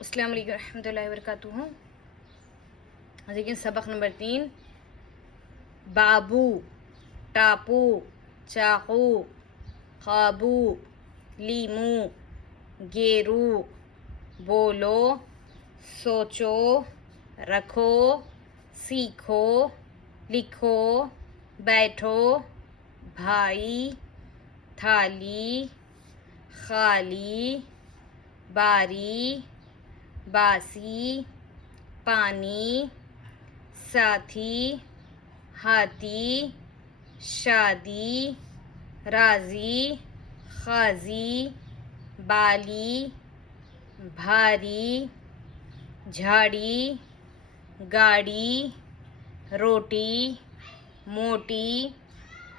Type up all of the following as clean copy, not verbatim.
السلام علیکم ورحمۃ اللہ وبرکاتہ۔ دیکھیں سبق نمبر 3، بابو، ٹاپو، چاقو، قابو، لیمو، گیرو، بولو، سوچو، رکھو، سیکھو، لکھو، بیٹھو، بھائی، تھالی، خالی، باری، باسی، پانی، ساتھی، ہاتھی، شادی، راضی، قاضی، بالی، بھاری، جھاڑی، گاڑی، روٹی، موٹی،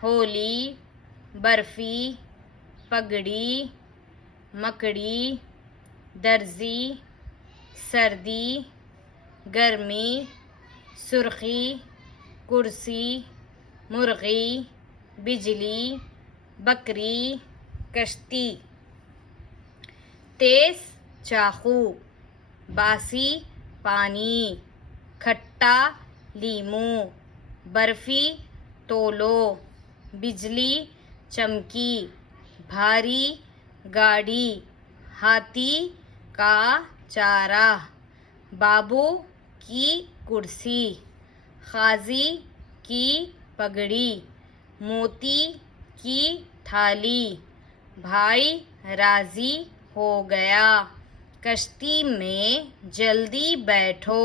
ہولی، برفی، پگڑی، مکڑی، درزی، سردی، گرمی، سرخی، کرسی، مرغی، بجلی، بکری، کشتی، تیز چاقو، باسی پانی، کھٹا لیمو، برفی تولو، بجلی چمکی، بھاری گاڑی، ہاتھی کا چارہ، بابو کی کرسی، قاضی کی پگڑی، موتی کی تھالی، بھائی راضی ہو گیا، کشتی میں جلدی بیٹھو،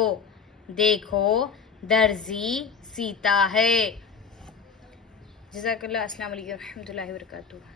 دیکھو درزی سیتا ہے۔ جزاک اللہ۔ السلام علیکم ورحمۃ اللہ وبرکاتہ۔